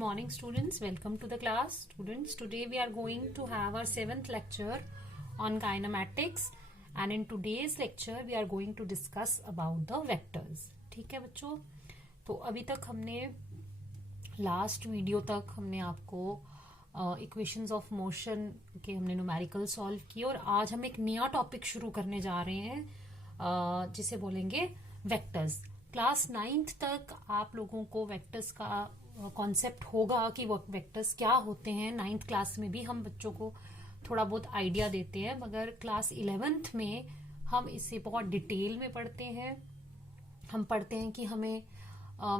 morning students, welcome to the class. Students, today we are going to have our 7th lecture on kinematics and in today's lecture we are going to discuss about the vectors. ठीक है बच्चों, तो अभी तक हमने last video तक हमने आपको इक्वेशंस ऑफ मोशन के हमने न्यूमेरिकल सॉल्व किए और आज हम एक नया टॉपिक शुरू करने जा रहे हैं जिसे बोलेंगे वेक्टर्स. क्लास 9th तक आप लोगों को वेक्टर्स का कॉन्सेप्ट होगा कि वो वेक्टर्स क्या होते हैं. 9th क्लास में भी हम बच्चों को थोड़ा बहुत आइडिया देते हैं, मगर क्लास 11th में हम इसे बहुत डिटेल में पढ़ते हैं. हम पढ़ते हैं कि हमें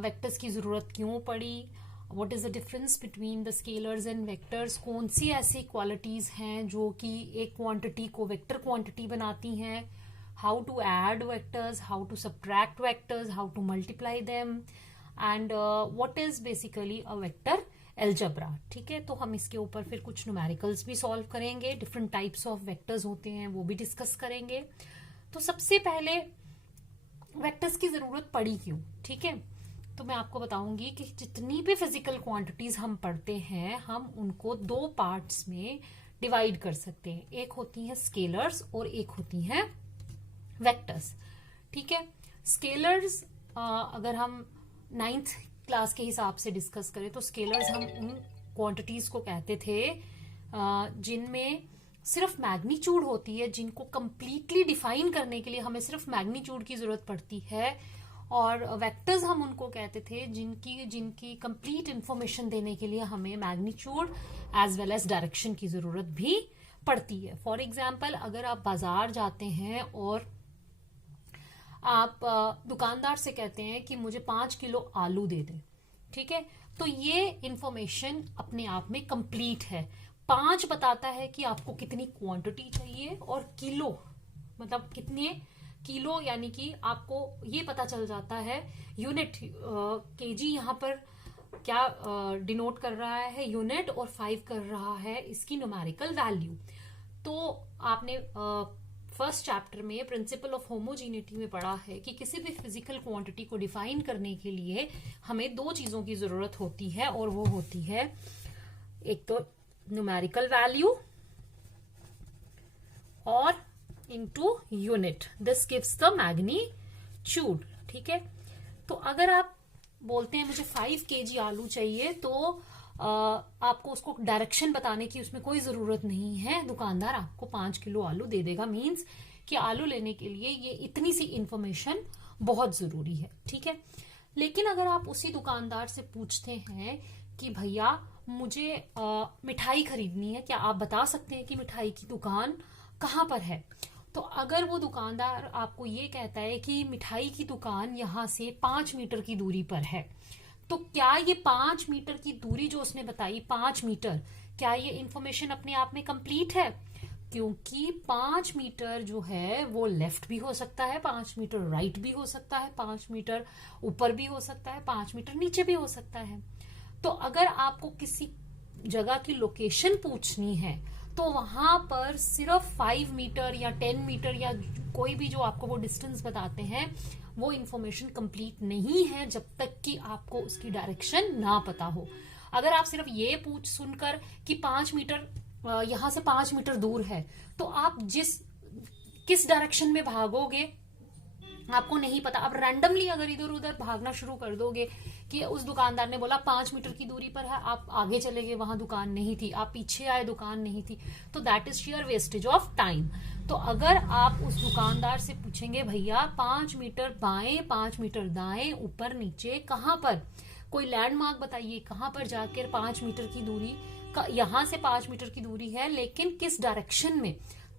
वेक्टर्स की जरूरत क्यों पड़ी, what is the difference between the scalars and vectors, कौन सी ऐसी क्वालिटीज हैं जो कि एक क्वांटिटी को वेक्टर क्वांटिटी बनाती हैं, how to add vectors, how to subtract vectors, how to multiply them and what is basically a vector algebra. ठीक है, तो हम इसके ऊपर फिर कुछ न्यूमेरिकल्स भी सॉल्व करेंगे. डिफरेंट टाइप्स ऑफ वेक्टर्स होते हैं वो भी डिस्कस करेंगे. तो सबसे पहले वेक्टर्स की जरूरत पड़ी क्यों. ठीक है, तो मैं आपको बताऊंगी कि जितनी भी फिजिकल क्वांटिटीज हम पढ़ते हैं हम उनको दो पार्ट्स में डिवाइड कर सकते हैं. एक होती है स्केलर्स और एक होती है वेक्टर्स. ठीक है, स्केलर्स अगर हम 9th क्लास के हिसाब से डिस्कस करें तो स्केलर्स हम उन क्वांटिटीज को कहते थे जिनमें सिर्फ मैग्नीट्यूड होती है, जिनको कंप्लीटली डिफाइन करने के लिए हमें सिर्फ मैग्नीट्यूड की जरूरत पड़ती है. और वेक्टर्स हम उनको कहते थे जिनकी कंप्लीट इंफॉर्मेशन देने के लिए हमें magnitude as well as direction की जरूरत भी पड़ती है. फॉर एग्जाम्पल, अगर आप बाजार जाते हैं और आप दुकानदार से कहते हैं कि मुझे 5 किलो आलू दे दे. ठीक है, तो ये इंफॉर्मेशन अपने आप में कंप्लीट है. 5 बताता है कि आपको कितनी क्वांटिटी चाहिए और किलो मतलब कितने किलो, यानी कि आपको ये पता चल जाता है यूनिट. केजी यहाँ पर क्या डिनोट कर रहा है, यूनिट, और 5 कर रहा है इसकी न्यूमेरिकल वैल्यू. तो आपने फर्स्ट चैप्टर में प्रिंसिपल ऑफ होमोजीनिटी में पढ़ा है कि किसी भी फिजिकल क्वांटिटी को डिफाइन करने के लिए हमें दो चीजों की जरूरत होती है और वो होती है एक तो न्यूमेरिकल वैल्यू और into unit. This gives the magnitude. ठीक है, तो अगर आप बोलते हैं मुझे 5 kg आलू चाहिए तो आपको उसको डायरेक्शन बताने की उसमें कोई जरूरत नहीं है. दुकानदार आपको 5 किलो आलू दे देगा. मीन्स कि आलू लेने के लिए ये इतनी सी इंफॉर्मेशन बहुत जरूरी है. ठीक है, लेकिन अगर आप उसी दुकानदार से पूछते हैं कि भैया मुझे मिठाई खरीदनी है, क्या आप बता सकते हैं कि मिठाई की दुकान कहाँ पर है, तो अगर वो दुकानदार आपको ये कहता है कि मिठाई की दुकान यहाँ से 5 मीटर की दूरी पर है, तो क्या ये 5 मीटर की दूरी जो उसने बताई 5 मीटर, क्या ये इंफॉर्मेशन अपने आप में कंप्लीट है? क्योंकि 5 मीटर जो है वो लेफ्ट भी हो सकता है, 5 मीटर राइट भी हो सकता है, 5 मीटर ऊपर भी हो सकता है, 5 मीटर नीचे भी हो सकता है. तो अगर आपको किसी जगह की लोकेशन पूछनी है तो वहां पर सिर्फ 5 मीटर या 10 मीटर या कोई भी जो आपको वो डिस्टेंस बताते हैं वो इंफॉर्मेशन कंप्लीट नहीं है जब तक कि आपको उसकी डायरेक्शन ना पता हो. अगर आप सिर्फ ये पूछ सुनकर कि 5 मीटर यहां से 5 मीटर दूर है तो आप किस डायरेक्शन में भागोगे आपको नहीं पता. आप रैंडमली अगर इधर उधर भागना शुरू कर दोगे कि उस दुकानदार ने बोला 5 मीटर की दूरी पर है, आप आगे चले गए, वहां दुकान नहीं थी, आप पीछे आए, दुकान नहीं थी, तो that is share wastage of time. तो अगर आप उस दुकानदार से पूछेंगे भैया 5 मीटर बाएं, 5 मीटर दाएं, ऊपर नीचे कहाँ पर, कोई लैंडमार्क बताइए कहाँ पर जाकर 5 मीटर की दूरी यहां से 5 मीटर की दूरी है लेकिन किस डायरेक्शन में,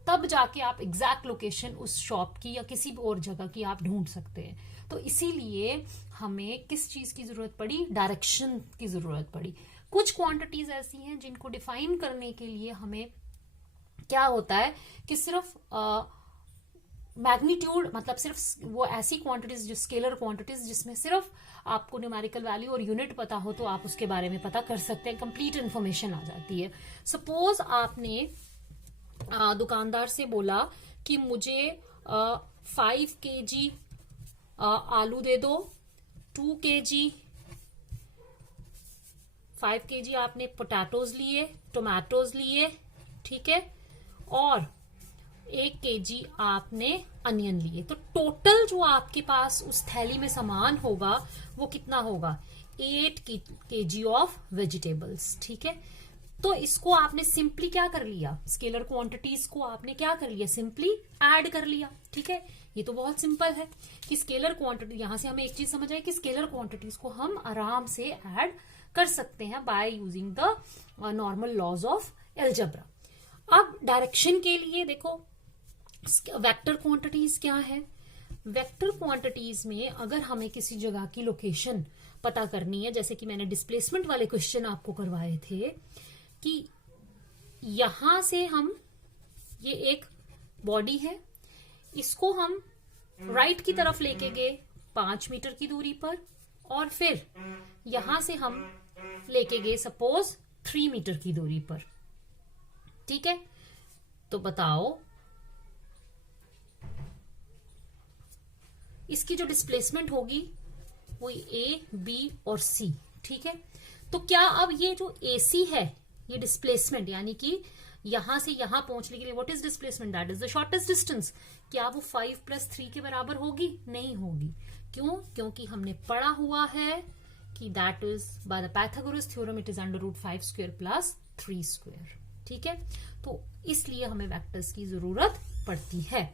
तब जाके आप एग्जैक्ट लोकेशन उस शॉप की या किसी और जगह की आप ढूंढ सकते हैं. तो इसीलिए हमें किस चीज की जरूरत पड़ी, डायरेक्शन की जरूरत पड़ी. कुछ क्वांटिटीज ऐसी हैं जिनको डिफाइन करने के लिए हमें क्या होता है कि सिर्फ मैग्नीट्यूड मतलब सिर्फ वो ऐसी क्वांटिटीज जो स्केलर क्वांटिटीज जिसमें सिर्फ आपको न्यूमेरिकल वैल्यू और यूनिट पता हो तो आप उसके बारे में पता कर सकते हैं, कंप्लीट इन्फॉर्मेशन आ जाती है. सपोज आपने दुकानदार से बोला कि मुझे 5 kg आलू दे दो, 2 kg 5 kg आपने पोटैटोज लिए, टोमेटोज लिए, ठीक है, और 1 kg आपने अनियन लिए। तो टोटल जो आपके पास उस थैली में सामान होगा वो कितना होगा, 8 kg ऑफ वेजिटेबल्स, ठीक है। तो इसको आपने सिंपली क्या कर लिया, स्केलर क्वांटिटीज को आपने क्या कर लिया, सिंपली ऐड कर लिया, ठीक है। ये तो बहुत सिंपल है कि स्केलर क्वांटिटी, यहां से हमें एक चीज समझ आई कि स्केलर क्वांटिटीज को हम आराम से ऐड कर सकते हैं by using the normal laws of algebra. अब डायरेक्शन के लिए देखो वेक्टर क्वांटिटीज क्या है। वेक्टर क्वांटिटीज में अगर हमें किसी जगह की लोकेशन पता करनी है, जैसे कि मैंने डिस्प्लेसमेंट वाले क्वेश्चन आपको करवाए थे कि यहां से हम, ये एक बॉडी है, इसको हम राइट की तरफ लेके गए 5 मीटर की दूरी पर, और फिर यहां से हम लेके गए सपोज 3 मीटर की दूरी पर, ठीक है। तो बताओ इसकी जो डिस्प्लेसमेंट होगी वो ए, बी और सी, ठीक है। तो क्या अब ये जो AC है, ये डिस्प्लेसमेंट यानी कि यहां से यहां पहुंचने के लिए what is displacement, that is the shortest distance, क्या वो 5 + 3 के बराबर होगी, नहीं होगी। क्यों, क्योंकि हमने पढ़ा हुआ है कि that is by the Pythagoras theorem it is √5² + 3², ठीक है। तो इसलिए हमें वेक्टर्स की जरूरत पड़ती है।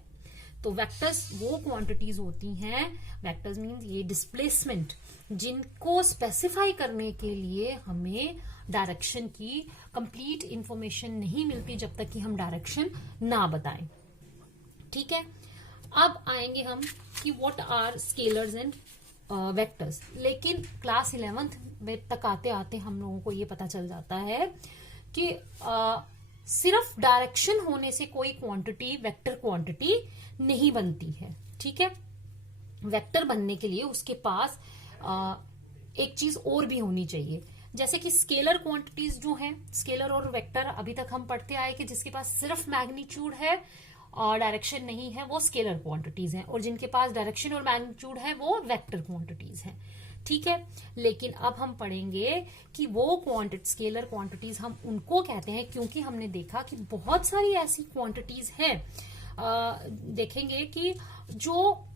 तो वेक्टर्स वो क्वांटिटीज होती हैं, वेक्टर्स मींस ये डिस्प्लेसमेंट, जिनको स्पेसिफाई करने के लिए हमें डायरेक्शन की कंप्लीट इंफॉर्मेशन नहीं मिलती जब तक कि हम डायरेक्शन ना बताएं, ठीक है। अब आएंगे हम कि what are scalars and vectors. लेकिन क्लास 11th में तक आते आते हम लोगों को ये पता चल जाता है कि सिर्फ डायरेक्शन होने से कोई क्वांटिटी वेक्टर क्वांटिटी नहीं बनती है, ठीक है। वेक्टर बनने के लिए उसके पास एक चीज और भी होनी चाहिए, जैसे कि स्केलर क्वांटिटीज जो हैं, स्केलर और वेक्टर अभी तक हम पढ़ते आए कि जिसके पास सिर्फ मैग्नीट्यूड है और डायरेक्शन नहीं है वो स्केलर क्वांटिटीज हैं, और जिनके पास डायरेक्शन और मैग्नीट्यूड है वो वेक्टर क्वांटिटीज हैं, ठीक है। लेकिन अब हम पढ़ेंगे कि वो स्केलर क्वांटिटीज हम उनको कहते हैं, क्योंकि हमने देखा कि बहुत सारी ऐसी क्वांटिटीज हैं, देखेंगे कि जो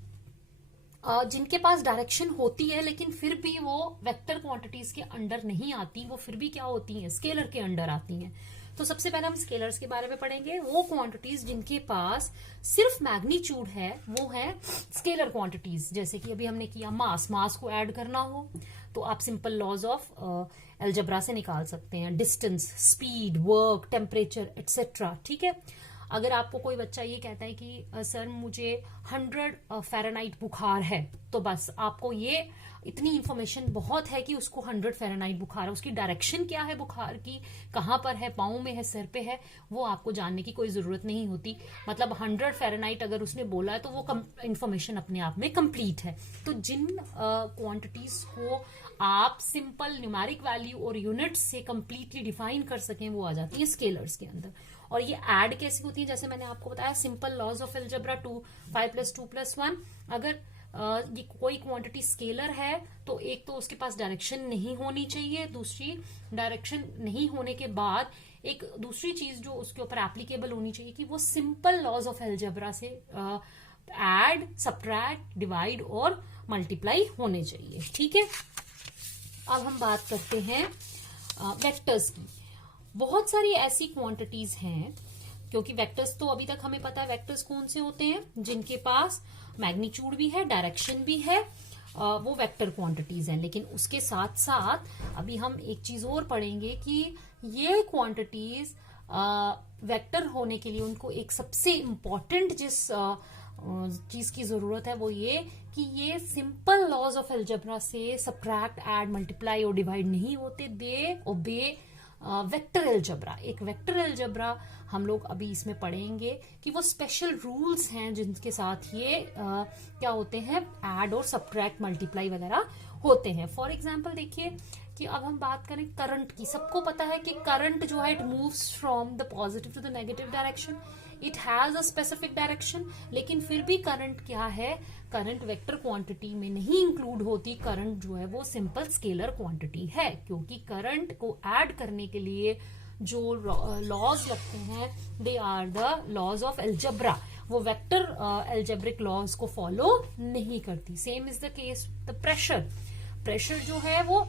जिनके पास डायरेक्शन होती है लेकिन फिर भी वो वेक्टर क्वांटिटीज के अंडर नहीं आती, वो फिर भी क्या होती हैं, स्केलर के अंडर आती हैं। तो सबसे पहले हम स्केलर्स के बारे में पढ़ेंगे। वो क्वांटिटीज जिनके पास सिर्फ मैग्नीट्यूड है वो है स्केलर क्वांटिटीज। जैसे कि अभी हमने किया मास को ऐड करना हो तो आप सिंपल लॉज ऑफ अलजेब्रा से निकाल सकते हैं, distance, speed, work, temperature etcetera, ठीक है। अगर आपको कोई बच्चा ये कहता है कि सर मुझे 100 फ़ारेनहाइट बुखार है, तो बस आपको ये इतनी इंफॉर्मेशन बहुत है कि उसको 100 फ़ारेनहाइट बुखार है, उसकी डायरेक्शन क्या है बुखार की, कहाँ पर है, पाँव में है, सिर पे है, वो आपको जानने की कोई जरूरत नहीं होती। मतलब 100 फ़ारेनहाइट अगर उसने बोला है तो वो इंफॉर्मेशन अपने आप में कंप्लीट है। तो जिन क्वांटिटीज को आप सिंपल न्यूमेरिक वैल्यू और यूनिट से कंप्लीटली डिफाइन कर सकें वो आ जाती है स्केलर्स के अंदर। और ये ऐड कैसे होती है, जैसे मैंने आपको बताया सिंपल लॉज ऑफ अलजेब्रा 5 + 2 + 1। अगर ये कोई क्वांटिटी स्केलर है तो एक तो उसके पास डायरेक्शन नहीं होनी चाहिए, दूसरी डायरेक्शन नहीं होने के बाद एक दूसरी चीज जो उसके ऊपर एप्लीकेबल होनी चाहिए कि वो सिंपल लॉज ऑफ अलजेब्रा से ऐड, सब्ट्रैक्ट, डिवाइड और मल्टीप्लाई होने चाहिए, ठीक है। अब हम बात करते हैं वेक्टर्स की। बहुत सारी ऐसी क्वांटिटीज हैं, क्योंकि वेक्टर्स तो अभी तक हमें पता है वेक्टर्स कौन से होते हैं, जिनके पास मैग्नीट्यूड भी है, डायरेक्शन भी है, वो वेक्टर क्वांटिटीज हैं। लेकिन उसके साथ साथ अभी हम एक चीज और पढ़ेंगे कि ये क्वांटिटीज वेक्टर होने के लिए उनको एक सबसे इम्पॉर्टेंट जिस चीज की जरूरत है वो ये कि ये सिंपल लॉज ऑफ अलजेब्रा से सब्ट्रैक्ट, ऐड, मल्टीप्लाई और डिवाइड नहीं होते, दे ओबे वेक्टर अलजेब्रा। एक वेक्टर अलजेब्रा हम लोग अभी इसमें पढ़ेंगे कि वो स्पेशल रूल्स हैं जिनके साथ ये क्या होते हैं, ऐड और सब्ट्रैक्ट, मल्टीप्लाई वगैरह होते हैं। फॉर एग्जांपल देखिए कि अब हम बात करें करंट की। सबको पता है कि करंट जो है it moves from the positive to the negative direction, it has a specific direction, लेकिन फिर भी करंट क्या है, करंट वेक्टर क्वांटिटी में नहीं इंक्लूड होती। करंट जो है वो सिंपल स्केलर क्वांटिटी है, क्योंकि करंट को ऐड करने के लिए जो लॉज लगते हैं they are the laws of algebra, वो वेक्टर एल्जेब्रिक लॉज को फॉलो नहीं करती। Same is the case the pressure. Pressure जो है वो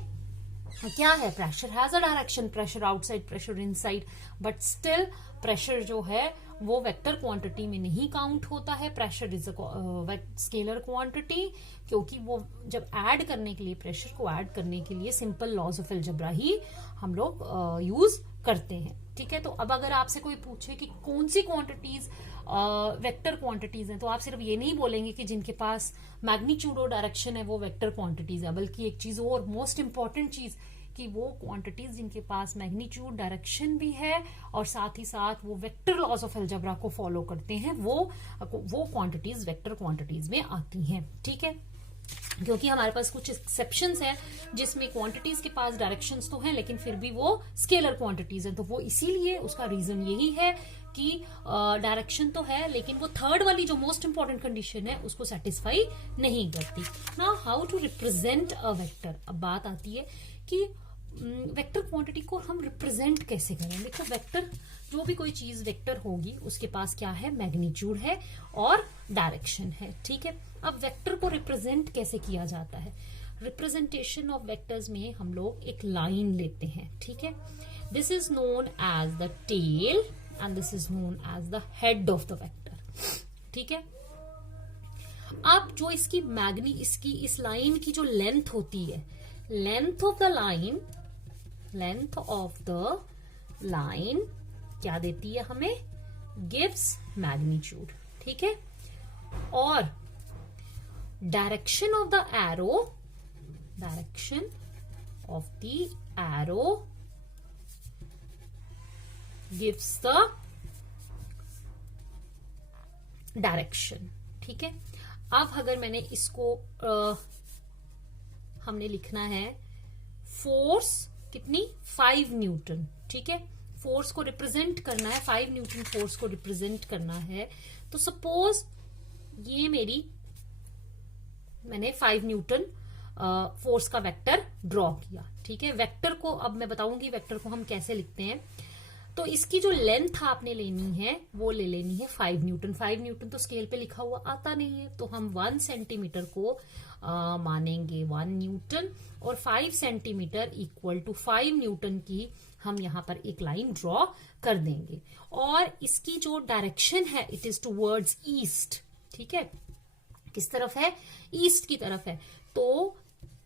क्या है, pressure has a direction, pressure outside, pressure inside, but still pressure जो है वो वेक्टर क्वांटिटी में नहीं काउंट होता है। Pressure is a scalar quantity, क्योंकि वो जब ऐड करने के लिए, प्रेशर को ऐड करने के लिए सिंपल लॉज ऑफ एल्जेब्रा ही हम लोग यूज करते हैं। ठीक है, तो अब अगर आपसे कोई पूछे कि कौन सी क्वांटिटीज वेक्टर क्वांटिटीज हैं, तो आप सिर्फ ये नहीं बोलेंगे कि जिनके पास मैग्नीट्यूड और डायरेक्शन है वो वेक्टर क्वांटिटीज है, बल्कि एक चीज और मोस्ट इंपॉर्टेंट चीज कि वो क्वांटिटीज जिनके पास मैग्नीट्यूड डायरेक्शन भी है और साथ ही साथ वो वेक्टर लॉज ऑफ अलजेब्रा को फॉलो करते हैं, वो क्वांटिटीज वेक्टर क्वांटिटीज में आती हैं। ठीक है, क्योंकि हमारे पास कुछ एक्सेप्शंस हैं जिसमें क्वांटिटीज के पास डायरेक्शंस तो हैं लेकिन फिर भी वो स्केलर क्वांटिटीज हैं, तो वो इसीलिए उसका रीजन यही है कि डायरेक्शन तो है लेकिन वो थर्ड वाली जो मोस्ट इंपॉर्टेंट कंडीशन है उसको सेटिस्फाई नहीं करती। Now how to represent a vector. अब बात आती है कि वेक्टर क्वांटिटी को हम रिप्रेजेंट कैसे करें। देखो, वेक्टर जो भी कोई चीज वेक्टर होगी उसके पास क्या है, मैग्नीट्यूड है और डायरेक्शन है। ठीक है, अब वेक्टर को रिप्रेजेंट कैसे किया जाता है। रिप्रेजेंटेशन ऑफ वेक्टर्स में हम लोग एक लाइन लेते हैं। ठीक है, this is known as the tail and this is known as the head of the vector. ठीक है, अब जो इसकी इस लाइन की जो लेंथ होती है, लेंथ ऑफ द लाइन क्या देती है हमें, गिव्स मैग्नीट्यूड। ठीक है, और direction of the arrow gives the direction. ठीक है, अब अगर मैंने इसको हमने लिखना है फोर्स कितनी, 5 न्यूटन। ठीक है, फोर्स को रिप्रेजेंट करना है, 5 न्यूटन फोर्स को रिप्रेजेंट करना है। तो सपोज ये मैंने 5 न्यूटन फोर्स का वेक्टर ड्रॉ किया। ठीक है, वेक्टर को अब मैं बताऊंगी वेक्टर को हम कैसे लिखते हैं। तो इसकी जो लेंथ आपने लेनी है वो ले लेनी है 5 न्यूटन। 5 न्यूटन तो स्केल पे लिखा हुआ आता नहीं है, तो हम 1 सेंटीमीटर को मानेंगे 1 न्यूटन और 5 सेंटीमीटर इक्वल टू 5 न्यूटन की हम यहां पर एक लाइन ड्रॉ कर देंगे। और इसकी जो डायरेक्शन है इट इज टूवर्ड्स ईस्ट। ठीक है, किस तरफ है, ईस्ट की तरफ है। तो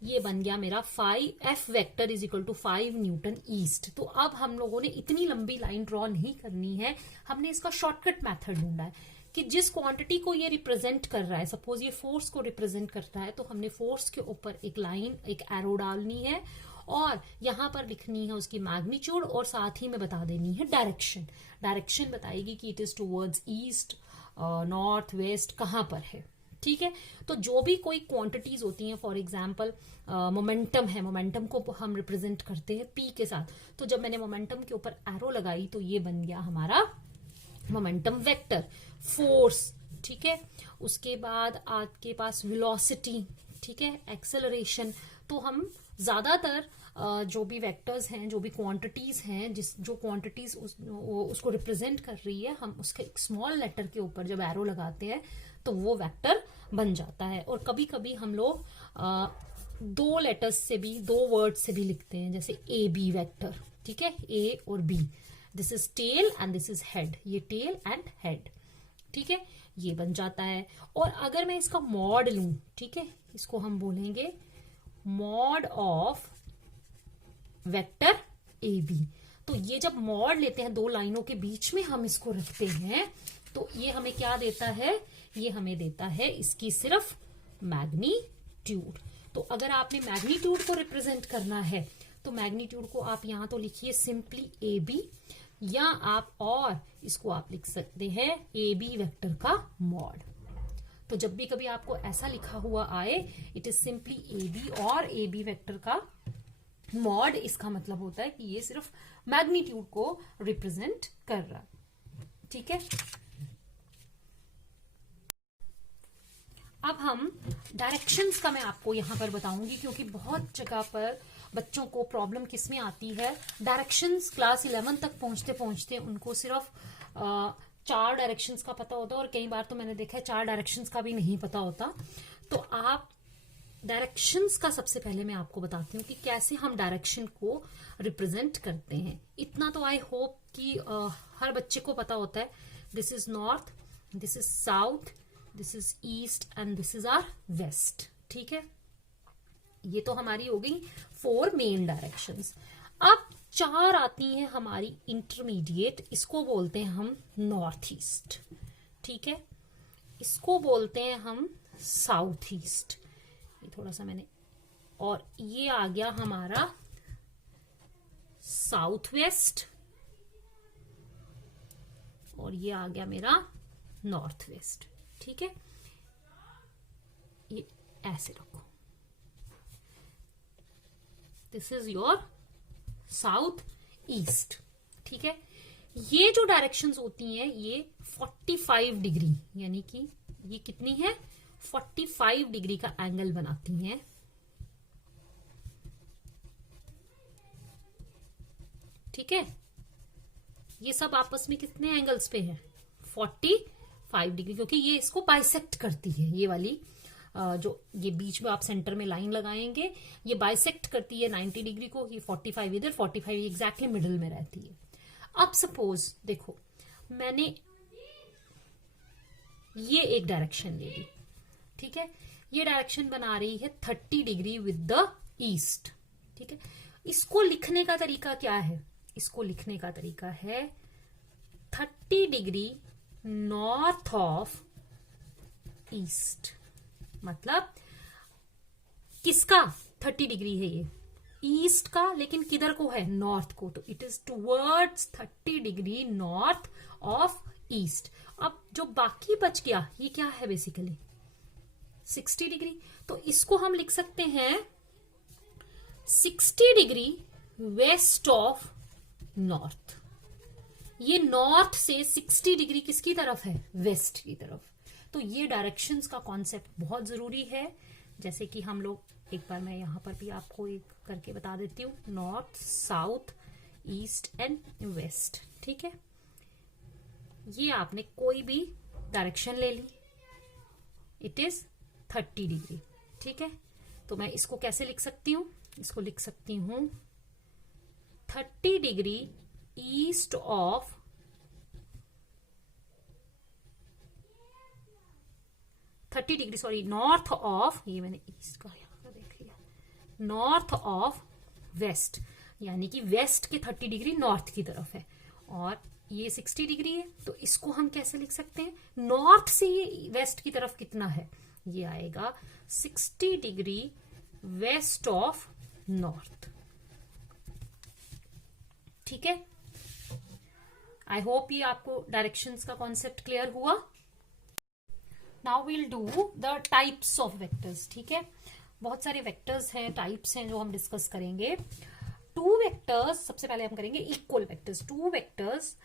ये बन गया मेरा 5 F vector is equal to 5 newton east. तो अब हम लोगों ने इतनी लंबी लाइन ड्रॉ नहीं करनी है, हमने इसका शॉर्टकट मेथड ढूंढा है कि जिस क्वांटिटी को ये रिप्रेजेंट कर रहा है, सपोज ये फोर्स को रिप्रेजेंट करता है, तो हमने फोर्स के ऊपर एक लाइन, एक एरो डालनी है और यहां पर लिखनी है उसकी मैग्नीट्यूड और साथ ही में बता देनी है डायरेक्शन। डायरेक्शन बताएगी कि it is towards east, north, west, कहां पर है। ठीक है, तो जो भी कोई क्वांटिटीज होती हैं, फॉर एग्जांपल मोमेंटम है, मोमेंटम को हम रिप्रेजेंट करते हैं पी के साथ। तो जब मैंने मोमेंटम के ऊपर एरो लगाई तो ये बन गया हमारा मोमेंटम वेक्टर। फोर्स, ठीक है, उसके बाद आपके पास वेलोसिटी, ठीक है, एक्सेलरेशन। तो हम ज्यादातर जो भी वेक्टर्स हैं, जो भी क्वांटिटीज हैं, जो क्वांटिटीज उसको रिप्रेजेंट कर रही है, हम उसके एक स्मॉल लेटर के ऊपर जब एरो लगाते हैं तो वो वेक्टर बन जाता है। और कभी कभी हम लोग 2 लेटर्स से भी, 2 वर्ड से भी लिखते हैं, जैसे ए बी वेक्टर। ठीक है, ए और B, this is tail and this is head, ये टेल एंड हेड। ठीक है, ये बन जाता है। और अगर मैं इसका मॉड लूं, ठीक है, इसको हम बोलेंगे mod of vector A B. तो ये जब मॉड लेते हैं, 2 लाइनों के बीच में हम इसको रखते हैं, तो ये हमें क्या देता है, ये हमें देता है इसकी सिर्फ मैग्नीट्यूड। तो अगर आपने मैग्नीट्यूड को रिप्रेजेंट करना है तो मैग्नीट्यूड को आप यहां तो लिखिए सिंपली ए बी, या आप और इसको आप लिख सकते हैं ए बी वेक्टर का मॉड। तो जब भी कभी आपको ऐसा लिखा हुआ आए, it is simply A B और ए बी वेक्टर का मॉड, इसका मतलब होता है कि ये सिर्फ मैग्नीट्यूड को रिप्रेजेंट कर रहा है। ठीक है, अब हम डायरेक्शंस का मैं आपको यहाँ पर बताऊंगी, क्योंकि बहुत जगह पर बच्चों को प्रॉब्लम किस में आती है, डायरेक्शंस क्लास 11 तक पहुंचते पहुंचते उनको सिर्फ 4 डायरेक्शंस का पता होता है, और कई बार तो मैंने देखा है 4 डायरेक्शंस का भी नहीं पता होता। तो आप डायरेक्शंस का सबसे पहले मैं आपको बताती हूँ कि कैसे हम डायरेक्शन को रिप्रेजेंट करते हैं। इतना तो आई होप कि हर बच्चे को पता होता है, this is north, this is south, this is east and this is are west. ठीक है, ये तो हमारी हो गई 4 मेन डायरेक्शंस। अब 4 आती हैं हमारी इंटरमीडिएट, इसको बोलते हैं हम नॉर्थ ईस्ट। ठीक है, इसको बोलते हैं हम साउथ ईस्ट, ये थोड़ा सा मैंने, और ये आ गया हमारा साउथ वेस्ट, और ये आ गया मेरा नॉर्थ वेस्ट। ठीक है, ये ऐसे रखो, this is your south east. ठीक है, ये जो डायरेक्शंस होती हैं ये 45 डिग्री, यानी कि ये कितनी है, 45 डिग्री का एंगल बनाती हैं। ठीक है, ये सब आपस में कितने एंगल्स पे है, 45 डिग्री, क्योंकि ये इसको बाइसेक्ट करती है। ये वाली जो ये बीच में आप सेंटर में लाइन लगाएंगे, ये बाइसेक्ट करती है 90 डिग्री को। ये 45 इधर, 45 एग्जैक्टली मिडिल में रहती है। अब सपोज देखो, मैंने ये एक डायरेक्शन ले ली। ठीक है, ये डायरेक्शन बना रही है 30 डिग्री विद द ईस्ट। ठीक है, इसको लिखने का तरीका क्या है, इसको लिखने का तरीका है 30 डिग्री नॉर्थ ऑफ ईस्ट। मतलब किसका 30 डिग्री है, ये ईस्ट का, लेकिन किधर को है, नॉर्थ को, तो it is towards 30 degree north of east. अब जो बाकी बच गया ये क्या है, बेसिकली 60 डिग्री, तो इसको हम लिख सकते हैं 60 डिग्री वेस्ट ऑफ नॉर्थ। ये नॉर्थ से 60 डिग्री किसकी तरफ है, वेस्ट की तरफ। तो ये डायरेक्शंस का कॉन्सेप्ट बहुत जरूरी है। जैसे कि हम लोग, एक बार मैं यहां पर भी आपको एक करके बता देती हूँ, north, south, east and west. ठीक है, ये आपने कोई भी डायरेक्शन ले ली, इट इज 30 डिग्री। ठीक है, तो मैं इसको कैसे लिख सकती हूँ, इसको लिख सकती हूं 30 degree east of 30 degree, sorry, north of, ये मैंने ईस्ट का यहां देख लिया, नॉर्थ ऑफ वेस्ट, यानी कि वेस्ट के 30 डिग्री नॉर्थ की तरफ है, और ये 60 डिग्री है। तो इसको हम कैसे लिख सकते हैं, नॉर्थ से ये वेस्ट की तरफ कितना है, ये आएगा 60 डिग्री वेस्ट ऑफ नॉर्थ। ठीक है, आई होप ये आपको डायरेक्शंस का कॉन्सेप्ट क्लियर हुआ। Now we'll do the types of vectors. ठीक है, बहुत सारे वेक्टर्स हैं, टाइप्स हैं जो हम डिस्कस करेंगे। 2 वेक्टर्स, सबसे पहले हम करेंगे equal vectors. 2 vectors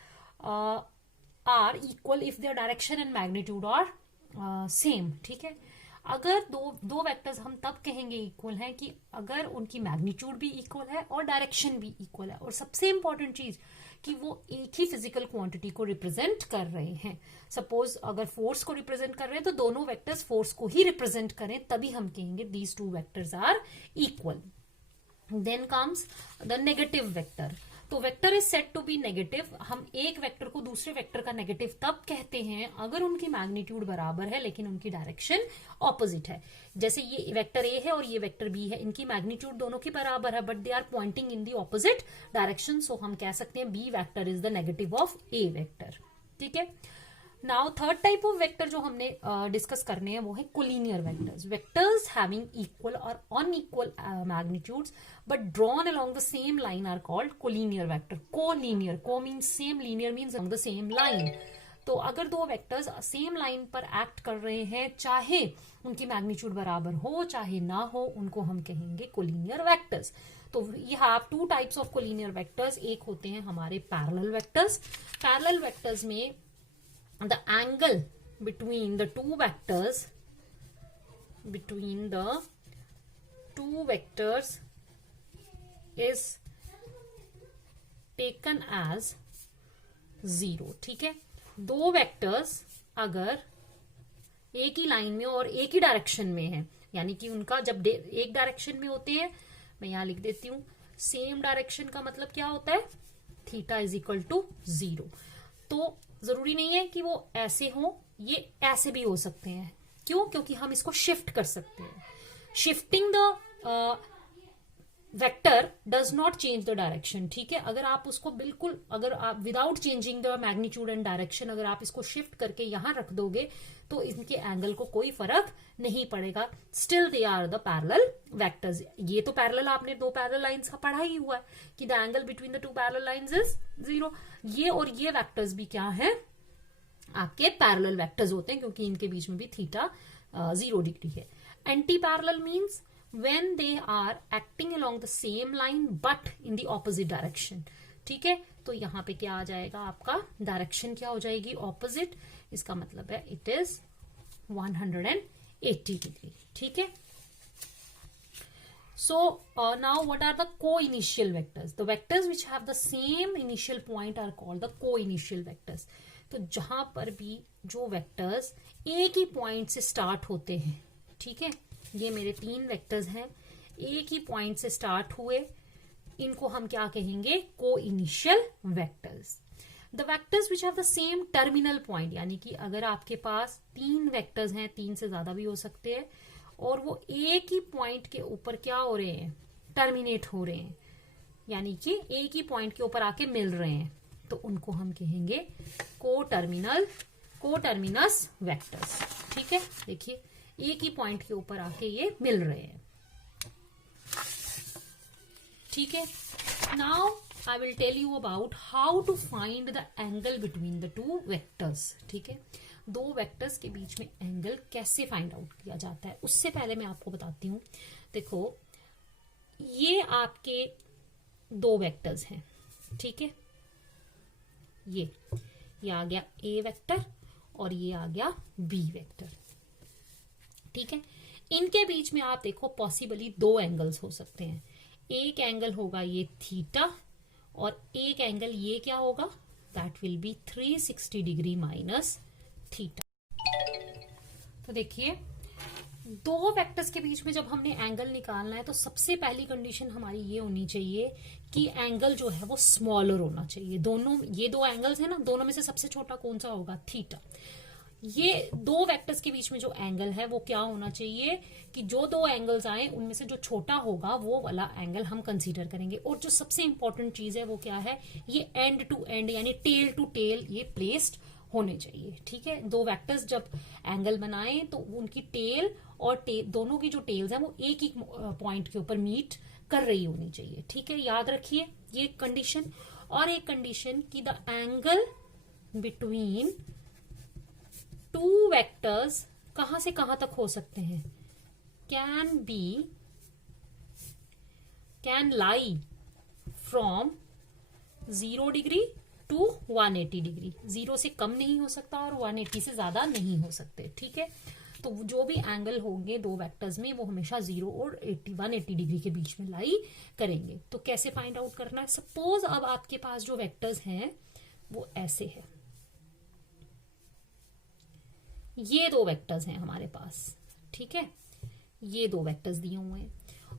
are equal if their direction and magnitude are same. ठीक है, अगर दो वेक्टर्स हम तब कहेंगे इक्वल हैं कि अगर उनकी मैग्नीट्यूड भी इक्वल है और डायरेक्शन भी इक्वल है, और सबसे इंपॉर्टेंट चीज कि वो एक ही फिजिकल क्वांटिटी को रिप्रेजेंट कर रहे हैं। सपोज अगर फोर्स को रिप्रेजेंट कर रहे हैं तो दोनों वेक्टर्स फोर्स को ही रिप्रेजेंट करें, तभी हम कहेंगे these 2 vectors are equal. Then comes the negative vector. तो vector is said to be negative. हम एक वेक्टर को दूसरे वेक्टर का नेगेटिव तब कहते हैं अगर उनकी मैग्नीट्यूड बराबर है लेकिन उनकी डायरेक्शन ऑपोजिट है। जैसे ये वेक्टर ए है और ये वेक्टर बी है, इनकी मैग्नीट्यूड दोनों की बराबर है but they are pointing in the opposite direction, so हम कह सकते हैं B vector is the negative of A vector. ठीक है, now third type of vector जो हमने डिस्कस करने हैं वो है collinear vectors. Vectors having equal और unequal magnitudes but drawn along the same line are called collinear vector. Collinear, co means same, linear means along the same line. तो अगर 2 vectors same line पर act कर रहे हैं, चाहे उनकी magnitude बराबर हो चाहे ना हो, उनको हम कहेंगे कोलिनियर वेक्टर्स। तो we have 2 types of collinear vectors. एक होते हैं हमारे पैरेलल वेक्टर्स। पैरेलल वेक्टर्स में the angle between the 2 vectors between the two vectors is taken as 0. ठीक है, दो वेक्टर्स अगर एक ही लाइन में और एक ही डायरेक्शन में है, यानी कि उनका जब एक डायरेक्शन में होते हैं, मैं यहां लिख देती हूं, सेम डायरेक्शन का मतलब क्या होता है, थीटा इज इक्वल टू 0. तो जरूरी नहीं है कि वो ऐसे हो, ये ऐसे भी हो सकते हैं. क्यों? क्योंकि हम इसको शिफ्ट कर सकते हैं. Shifting the vector does not change the direction. ठीक है, अगर आप उसको बिल्कुल, अगर आप without changing the magnitude and direction अगर आप इसको शिफ्ट करके यहां रख दोगे तो इनके एंगल को कोई फर्क नहीं पड़ेगा. Still they are the parallel vectors. ये तो पैरेलल, आपने दो पैरेलल लाइंस का पढ़ा ही हुआ है कि the angle between the to parallel lines is 0. ये और ये वेक्टर्स भी क्या है, आपके पैरेलल वेक्टर्स होते हैं, क्योंकि इनके बीच में भी थीटा 0 डिग्री है. Anti parallel means when they are acting along the same line but in the opposite direction. ठीक है, तो यहां पे क्या आ जाएगा, आपका डायरेक्शन क्या हो जाएगी, ऑपोजिट. इसका मतलब है इट इज 180 डिग्री. ठीक है. So now what are the co-initial vectors? The vectors which have the same initial point are called the co-initial vectors. तो जहां पर भी जो वेक्टर्स एक ही पॉइंट से स्टार्ट होते हैं, ठीक है, ये मेरे 3 वेक्टर्स हैं, एक ही पॉइंट से स्टार्ट हुए, इनको हम क्या कहेंगे, को initial vectors. The vectors which have the same terminal point, यानी कि अगर आपके पास 3 वेक्टर्स हैं, 3 से ज्यादा भी हो सकते हैं, और वो एक ही पॉइंट के ऊपर क्या हो रहे हैं, टर्मिनेट हो रहे हैं, यानी कि एक ही पॉइंट के ऊपर आके मिल रहे हैं, तो उनको हम कहेंगे कोटर्मिनस वेक्टर्स. ठीक है, देखिए एक ही पॉइंट के ऊपर आके ये मिल रहे हैं. ठीक है, now I will tell you about how to find the angle between the two vectors. ठीक है, दो वेक्टर्स के बीच में एंगल कैसे फाइंड आउट किया जाता है, उससे पहले मैं आपको बताती हूं. देखो, ये आपके 2 वेक्टर्स हैं. ठीक है, ये आ गया ए वेक्टर और ये आ गया बी वेक्टर. ठीक है, इनके बीच में आप देखो पॉसिबली 2 एंगल्स हो सकते हैं. एक एंगल होगा ये थीटा और एक एंगल ये क्या होगा, that will be 360 degree minus theta. तो देखिए, 2 वेक्टर्स के बीच में जब हमने एंगल निकालना है तो सबसे पहली कंडीशन हमारी ये होनी चाहिए कि एंगल जो है वो स्मॉलर होना चाहिए. दोनों, ये 2 एंगल्स है ना, दोनों में से सबसे छोटा कौन सा होगा, थीटा. ये 2 वेक्टर्स के बीच में जो एंगल है वो क्या होना चाहिए कि जो 2 एंगल्स आए उनमें से जो छोटा होगा वो वाला एंगल हम कंसीडर करेंगे. और जो सबसे इंपॉर्टेंट चीज है वो क्या है, ये एंड टू एंड यानी टेल टू टेल ये प्लेस्ड होने चाहिए. ठीक है, 2 वेक्टर्स जब एंगल बनाए तो उनकी टेल और दोनों की जो टेल्स है वो एक ही पॉइंट के ऊपर मीट कर रही होनी चाहिए. ठीक है, याद रखिए ये कंडीशन. और एक कंडीशन कि द एंगल बिटवीन 2 वेक्टर्स कहां से कहां तक हो सकते हैं, can lie from 0 degree to 180 degree. 0 से कम नहीं हो सकता और 180 से ज्यादा नहीं हो सकते. ठीक है, तो जो भी एंगल होंगे 2 वेक्टर्स में वो हमेशा 0 और 180 डिग्री के बीच में लाई करेंगे. तो कैसे फाइंड आउट करना है, सपोज अब आपके पास जो वेक्टर्स हैं वो ऐसे है, ये 2 वेक्टर्स हैं हमारे पास. ठीक है, ये 2 वेक्टर्स दिए हुए हैं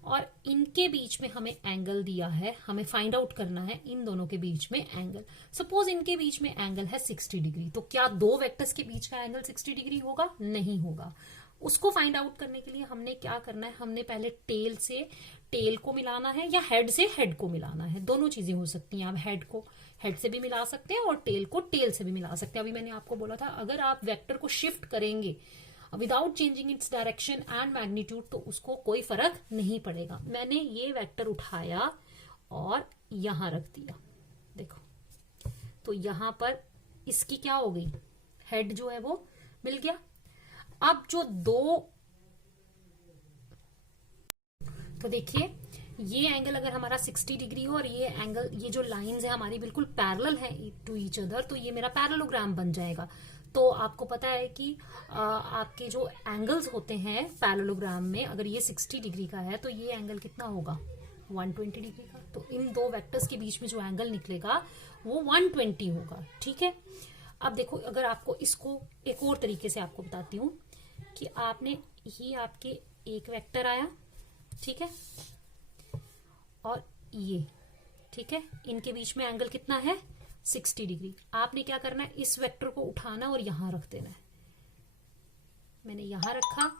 और इनके बीच में हमें एंगल दिया है, हमें फाइंड आउट करना है इन दोनों के बीच में एंगल. सपोज इनके बीच में एंगल है 60 डिग्री, तो क्या 2 वेक्टर्स के बीच का एंगल 60 डिग्री होगा, नहीं होगा. उसको फाइंड आउट करने के लिए हमने क्या करना है, हमने पहले टेल से टेल को मिलाना है या हेड से हेड को मिलाना है. दोनों चीजें हो सकती हैं. आप हेड को हेड से भी मिला सकते हैं और टेल को टेल से भी मिला सकते हैं. अभी मैंने आपको बोला था अगर आप वेक्टर को शिफ्ट करेंगे without changing its direction and magnitude तो उसको कोई फर्क नहीं पड़ेगा. मैंने ये वेक्टर उठाया और यहां रख दिया, देखो, तो यहां पर इसकी क्या हो गई, हेड जो है वो मिल गया. अब जो 2, तो देखिए ये एंगल अगर हमारा 60 डिग्री हो और ये एंगल, ये जो लाइंस है हमारी बिल्कुल पैरेलल है टू ईच अदर, तो ये मेरा पैरेललोग्राम बन जाएगा. तो आपको पता है कि आपके जो एंगल्स होते हैं पैरेललोग्राम में, अगर ये 60 डिग्री का है तो ये एंगल कितना होगा 120 डिग्री का। तो इन दो वेक्टर्स के बीच में जो एंगल निकलेगा वो 120 होगा। ठीक है, अब देखो, अगर आपको इसको एक और तरीके से आपको बताती हूँ कि आपने ये आपके एक वेक्टर आया, ठीक है, और ये, ठीक है, इनके बीच में एंगल कितना है 60 डिग्री। आपने क्या करना है, इस वेक्टर को उठाना और यहां रख देना है। मैंने यहां रखा